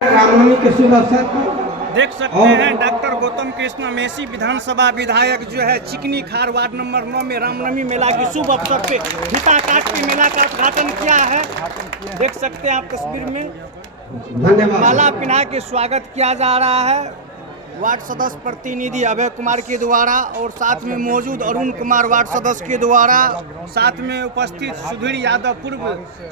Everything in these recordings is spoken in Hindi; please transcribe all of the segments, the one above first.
रामनवमी के शुभ अवसर पर देख सकते हैं डॉक्टर गौतम कृष्ण मेसी विधानसभा विधायक जो है चिकनी खार वार्ड नंबर 9 में रामनवमी मेला के शुभ अवसर पे फीता काट के मेला का उद्घाटन किया है। देख सकते हैं आप तस्वीर में धन्यवाद। माला पहना के स्वागत किया जा रहा है वार्ड सदस्य प्रतिनिधि अभय कुमार के द्वारा और साथ में मौजूद अरुण कुमार वार्ड सदस्य के द्वारा, साथ में उपस्थित सुधीर यादव पूर्व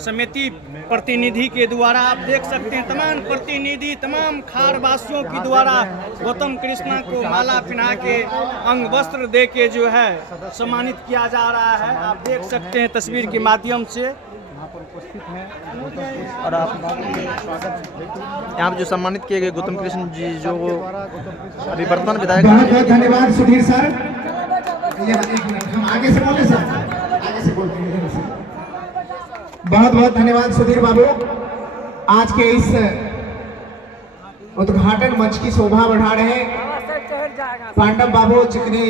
समिति प्रतिनिधि के द्वारा। आप देख सकते हैं तमाम प्रतिनिधि तमाम खार वासियों के द्वारा गौतम कृष्णा को माला पहना के अंग वस्त्र दे के जो है सम्मानित किया जा रहा है। आप देख सकते हैं तस्वीर के माध्यम से उपस्थित हैं और आप यहाँ पे जो सम्मानित किए गए गौतम कृष्ण जी जो अभी वर्तमान विधायक। बहुत बहुत धन्यवाद सुधीर सर। ये एक मिनट हम आगे से बोले सर, आगे से बोलते हैं। बहुत बहुत धन्यवाद सुधीर बाबू, आज के इस उद्घाटन मंच की शोभा बढ़ा रहे पांडव बाबू चिकनी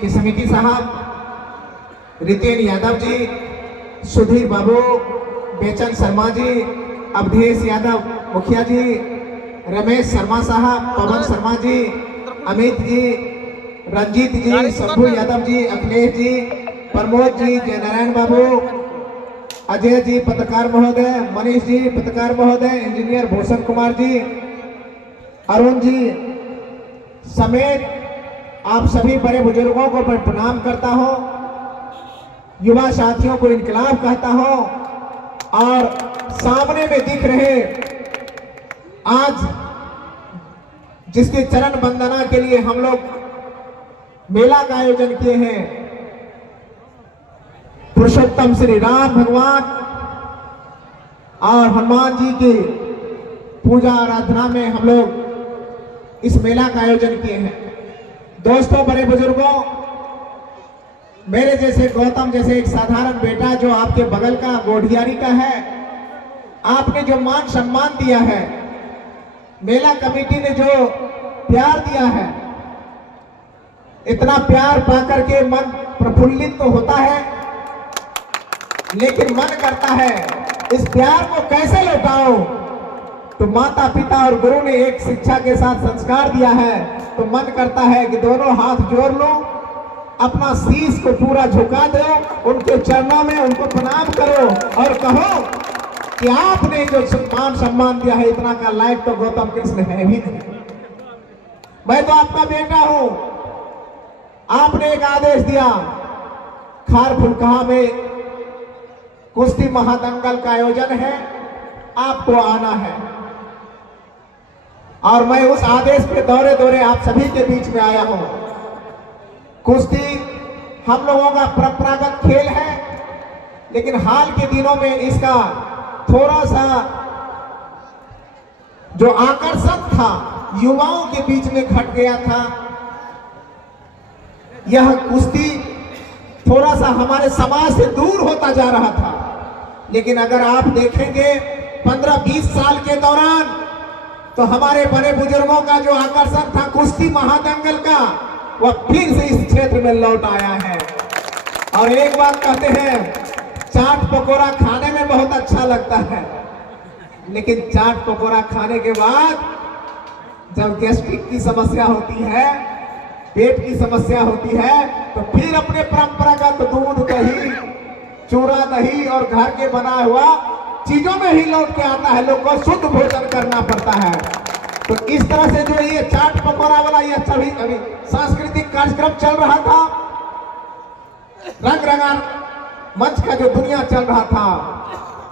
की समिति साहब, रितेन यादव जी, सुधीर बाबू, बेचन शर्मा जी, अवधेश यादव मुखिया जी, रमेश शर्मा साहब, पवन शर्मा जी, अमित जी, रंजीत जी, शंभू यादव जी, अखिलेश जी, प्रमोद जी, जयनारायण बाबू, अजय जी पत्रकार महोदय, मनीष जी पत्रकार महोदय, इंजीनियर भूषण कुमार जी, अरुण जी समेत आप सभी बड़े बुजुर्गों को मैं प्रणाम करता हूं, युवा साथियों को इनकलाब कहता हूं। और सामने में दिख रहे आज जिसके चरण वंदना के लिए हम लोग मेला का आयोजन किए हैं, पुरुषोत्तम श्री राम भगवान और हनुमान जी की पूजा आराधना में हम लोग इस मेला का आयोजन किए हैं। दोस्तों, बड़े बुजुर्गों, मेरे जैसे गौतम जैसे एक साधारण बेटा जो आपके बगल का गोढ़ियारी का है, आपने जो मान सम्मान दिया है, मेला कमेटी ने जो प्यार दिया है, इतना प्यार पाकर के मन प्रफुल्लित तो होता है, लेकिन मन करता है इस प्यार को कैसे लौटाओ। तो माता पिता और गुरु ने एक शिक्षा के साथ संस्कार दिया है, तो मन करता है कि दोनों हाथ जोड़ लो, अपना शीश को पूरा झुका दो, उनके चरणों में उनको प्रणाम करो और कहो कि आपने जो सम्मान दिया है, इतना का लायक तो गौतम कृष्ण है भी नहीं। मैं तो आपका बेटा हूं, आपने एक आदेश दिया, खार फुलकहा में कुश्ती महादंगल का आयोजन है, आपको आना है। और मैं उस आदेश पे दौरे दौरे आप सभी के बीच में आया हूं। कुश्ती हम लोगों का परंपरागत खेल है, लेकिन हाल के दिनों में इसका थोड़ा सा जो आकर्षण था युवाओं के बीच में घट गया था। यह कुश्ती थोड़ा सा हमारे समाज से दूर होता जा रहा था, लेकिन अगर आप देखेंगे 15-20 साल के दौरान तो हमारे बड़े बुजुर्गों का जो आकर्षण था कुश्ती महादंगल का, वह फिर से इस क्षेत्र में लौट आया है। और एक बात कहते हैं, चाट पकोड़ा खाने में बहुत अच्छा लगता है, लेकिन चाट पकोड़ा खाने के बाद जब गैस्ट्रिक की समस्या होती है, पेट की समस्या होती है, तो फिर अपने परंपरागत दूध, दही, चूरा दही और घर के बना हुआ चीजों में ही लौट के आता है। लोग को शुद्ध भोजन करना पड़ता है। तो इस तरह से जो ये चाट पकौड़ा वाला ये सभी अभी सांस्कृतिक कार्यक्रम चल रहा था, रंग रंगा मंच का जो दुनिया चल रहा था,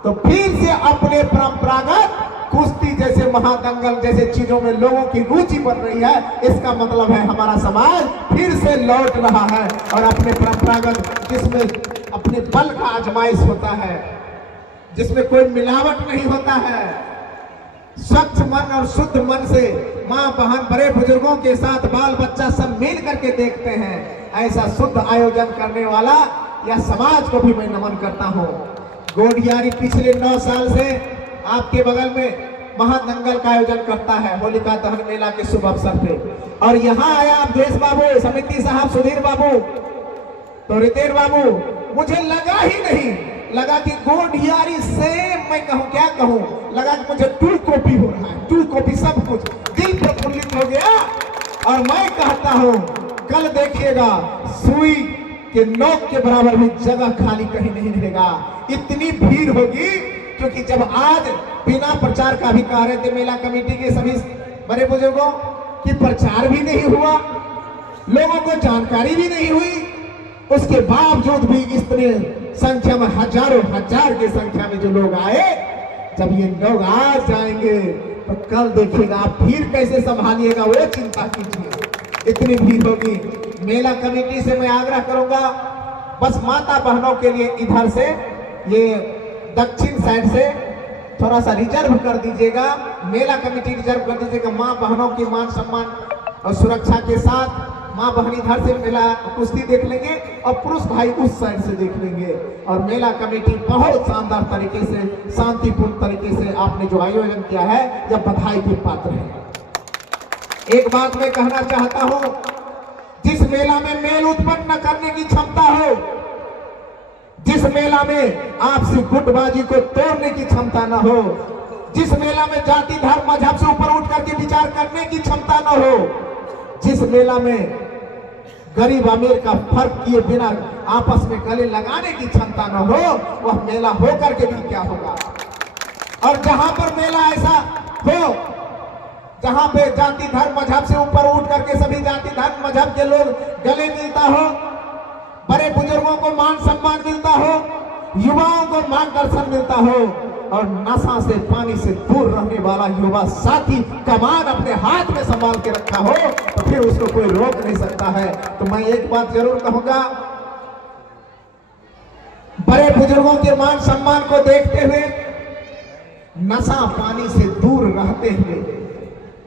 तो फिर से अपने परंपरागत कुश्ती जैसे महादंगल जैसे चीजों में लोगों की रुचि बढ़ रही है। इसका मतलब है हमारा समाज फिर से लौट रहा है और अपने परंपरागत, जिसमें अपने बल का आजमाइश होता है, जिसमें कोई मिलावट नहीं होता है, स्वच्छ मन और शुद्ध मन से माँ बहन बड़े बुजुर्गों के साथ बाल बच्चा सब मिल करके देखते हैं, ऐसा शुद्ध आयोजन करने वाला या समाज को भी मैं नमन करता हूँ। गोढ़ियारी पिछले 9 साल से आपके बगल में महादंगल का आयोजन करता है, होलिका दहन मेला के शुभ अवसर पे, और यहाँ आया अवधेश बाबू, समिति साहब, सुधीर बाबू, तो रितेन बाबू, मुझे लगा ही नहीं लगा कि गोढ़ियारी सेम, मैं कहूँ क्या कहूँ, लगा कि मुझे 2 कॉपी हो रहा है, 2 कॉपी सब कुछ, दिल प्रफुल्लित हो गया। और मैं कहता हूँ कल देखिएगा सुई के नोक के बराबर भी जगह खाली कहीं नहीं रहेगा, इतनी भीड़ होगी। क्योंकि जब आज बिना प्रचार का भी कह रहे थे मेला कमेटी के सभी बड़े बुजुर्गों कि प्रचार भी नहीं हुआ, लोगों को जानकारी भी नहीं हुई, उसके बावजूद भी इतने संख्या में हजारों हजार की संख्या में जो लोग आए, जब ये लोग आ जाएंगे तो कल देखिएगा आप भीड़ कैसे संभालिएगा वो चिंता कीजिए, इतनी भीड़ होगी। मेला कमेटी से मैं आग्रह करूंगा बस माता बहनों के लिए इधर से ये दक्षिण साइड से थोड़ा सा रिजर्व कर दीजिएगा, मेला कमेटी रिजर्व कर दीजिएगा। माँ बहनों की मान सम्मान और सुरक्षा के साथ माँ बहन इधर से मेला कुश्ती देख लेंगे और पुरुष भाई उस साइड से देख लेंगे। और मेला कमेटी बहुत शानदार तरीके से, शांतिपूर्ण तरीके से आपने जो आयोजन किया है यह बधाई के पात्र है। एक बात मैं कहना चाहता हूं, जिस मेला में मेल उत्पन्न न करने की क्षमता हो, जिस मेला में आपसी गुटबाजी को तोड़ने की क्षमता न हो, जिस मेला में जाति धर्म मजहब से ऊपर उठ करके विचार करने की क्षमता न हो, जिस मेला में गरीब अमीर का फर्क किए बिना आपस में गले लगाने की क्षमता न हो, वह मेला हो करके भी क्या होगा। और जहां पर मेला ऐसा हो जहां पे जाति धर्म मजहब से ऊपर उठ करके सभी जाति धर्म मजहब के लोग गले मिलता हो, बड़े बुजुर्गों को मान सम्मान मिलता हो, युवाओं को मार्गदर्शन मिलता हो, और नशा से पानी से दूर रहने वाला युवा साथी कमान अपने हाथ में संभाल के रखा हो, तो फिर उसको कोई रोक नहीं सकता है। तो मैं एक बात जरूर कहूंगा, बड़े बुजुर्गों के मान सम्मान को देखते हुए, नशा पानी से दूर रहते हुए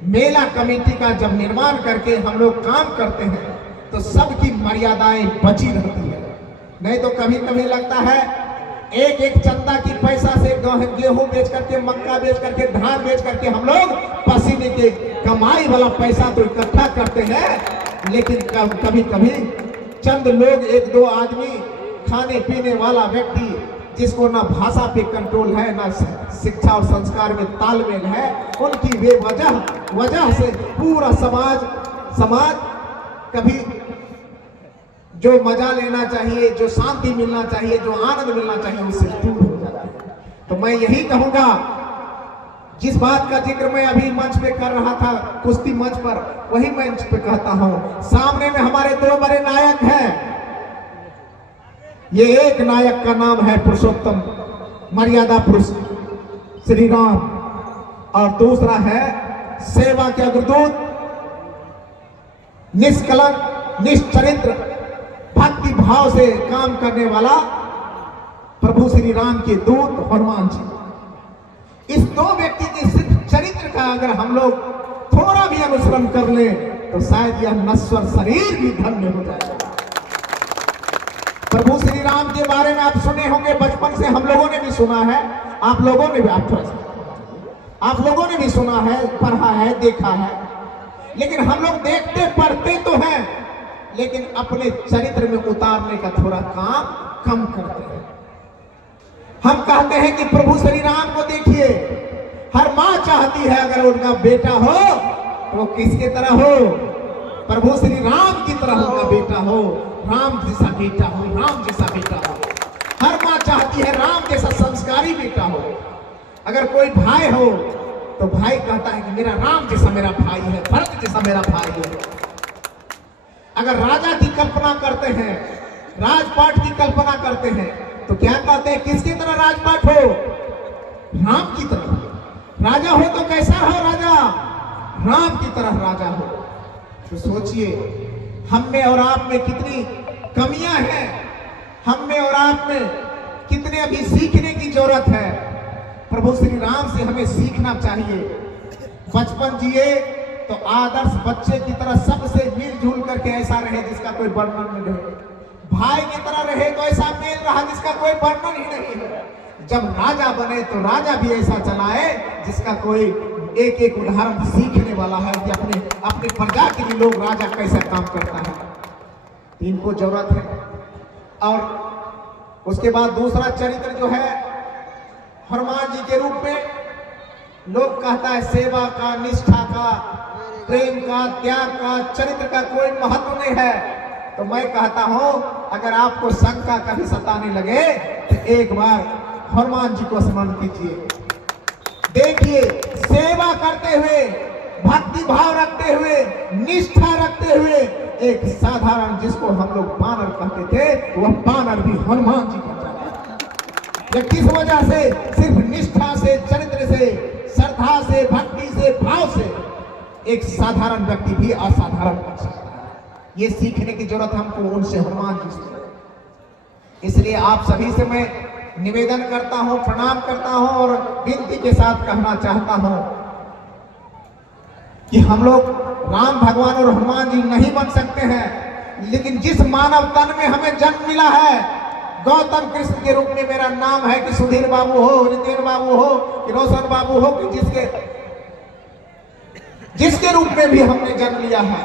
मेला कमेटी का जब निर्माण करके हम लोग काम करते हैं तो सबकी मर्यादाएं बची रहती है। नहीं तो कभी कभी लगता है एक एक चंदा की पैसा से गेहूं बेच करके, मक्का बेच करके, धान बेच करके हम लोग पसीने के कमाई वाला पैसा तो इकट्ठा करते हैं, लेकिन कभी कभी चंद लोग, 1-2 आदमी, खाने पीने वाला व्यक्ति जिसको ना भाषा पे कंट्रोल है, ना शिक्षा और संस्कार में तालमेल है, उनकी वजह से पूरा समाज कभी जो मजा लेना चाहिए, जो शांति मिलना चाहिए, जो आनंद मिलना चाहिए, उससे दूर हो जाता है। तो मैं यही कहूंगा, जिस बात का जिक्र मैं अभी मंच पे कर रहा था, कुश्ती मंच पर, वही मंच पे कहता हूं। सामने में हमारे 2 बड़े नायक हैं। ये एक नायक का नाम है पुरुषोत्तम, मर्यादा पुरुष श्री राम, और दूसरा है सेवा के अग्रदूत, निष्कलंक, निश्चरित्र, भक्ति भाव से काम करने वाला प्रभु श्री राम के दूत हनुमान जी। इस 2 व्यक्ति के सिर्फ चरित्र का अगर हम लोग थोड़ा भी अनुसरण कर ले तो शायद यह नश्वर शरीर भी धन्य हो जाएगा। प्रभु श्री राम के बारे में आप सुने होंगे, बचपन से हम लोगों ने भी सुना है, आप लोगों ने भी सुना है, पढ़ा है, देखा है, लेकिन हम लोग देखते पढ़ते तो हैं, लेकिन अपने चरित्र में उतारने का थोड़ा काम कम करते हैं। हम कहते हैं कि प्रभु श्री राम को देखिए, हर माँ चाहती है अगर उनका बेटा हो तो वो किसके तरह हो, प्रभु श्री राम की तरह उनका बेटा हो, राम जैसा बेटा हो, राम जैसा बेटा हो। हर माँ चाहती है राम जैसा संस्कारी बेटा हो। अगर कोई भाई हो तो भाई कहता है कि मेरा राम जैसा मेरा भाई है, भरत जैसा मेरा भाई है। अगर राजा की कल्पना करते हैं, राजपाट की कल्पना करते हैं, तो क्या कहते हैं, किसकी तरह राजपाट हो, राम की तरह। राजा हो तो कैसा हो राजा, राम की तरह राजा हो। तो सोचिए हम में और आप में कितनी कमियां हैं, हम में और आप में कितने अभी सीखने की जरूरत है। प्रभु श्री राम से हमें सीखना चाहिए। बचपन जिए तो आदर्श बच्चे की तरह सबसे मिलजुल करके ऐसा रहे जिसका कोई वर्णन नहीं रहे, भाई की तरह रहे तो ऐसा मेल रहा जिसका कोई वर्णन ही नहीं है। जब राजा बने तो राजा भी ऐसा चलाए जिसका कोई एक एक उदाहरण सीखने वाला है कि अपने प्रजा के लिए लोग राजा कैसा काम करता है। इनको जरूरत है। और उसके बाद दूसरा चरित्र जो है हनुमान जी के रूप में, लोग कहता है सेवा का, निष्ठा का, प्रेम का, त्याग का, चरित्र का कोई महत्व नहीं है। तो मैं कहता हूं अगर आपको शंका कभी सताने लगे तो एक बार हनुमान जी को स्मरण कीजिए। देखिए, सेवा करते हुए, भक्ति भाव रखते हुए, निष्ठा रखते हुए, एक साधारण जिसको हम लोग बानर कहते थे, वह बानर भी हनुमान जी का ये किस वजह से? सिर्फ निष्ठा से, चरित्र से, श्रद्धा से, भक्ति से, भाव से एक साधारण व्यक्ति भी असाधारण बन सकता है। ये सीखने की जरूरत हमको उनसे, हनुमान जी से। इसलिए आप सभी से मैं निवेदन करता हूं, प्रणाम करता हूं और विनती के साथ कहना चाहता हूं कि हम लोग राम भगवान और हनुमान जी नहीं बन सकते हैं, लेकिन जिस मानव तन में हमें जन्म मिला है, गौतम कृष्ण के रूप में मेरा नाम है कि सुधीर बाबू हो, नितिन बाबू हो, कि रोशन बाबू हो, कि जिसके रूप में भी हमने जन्म लिया है,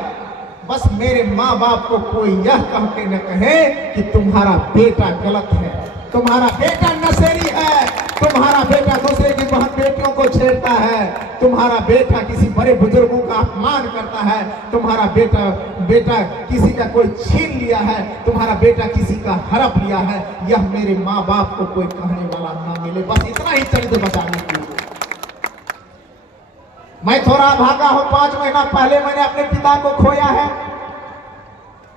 बस मेरे माँ बाप को कोई यह कह के न कहे कि तुम्हारा बेटा गलत है, तुम्हारा बेटा नशेड़ी है, तुम्हारा बेटा दूसरे की बहन बेटियों को छेड़ता है, तुम्हारा बेटा किसी बड़े बुजुर्गों का अपमान करता है, तुम्हारा बेटा किसी का कोई छीन लिया है, तुम्हारा बेटा किसी का हड़प लिया है। यह मेरे माँ बाप को कोई कहने वाला ना मिले। बस इतना ही चरित्र बचाने के लिए मैं थोड़ा भागा हूं। 5 महीना पहले मैंने अपने पिता को खोया है,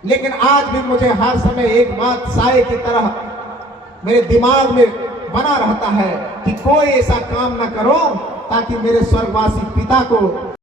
लेकिन आज भी मुझे हर समय एक बात साए की तरह मेरे दिमाग में बना रहता है कि कोई ऐसा काम ना करो ताकि मेरे स्वर्गवासी पिता को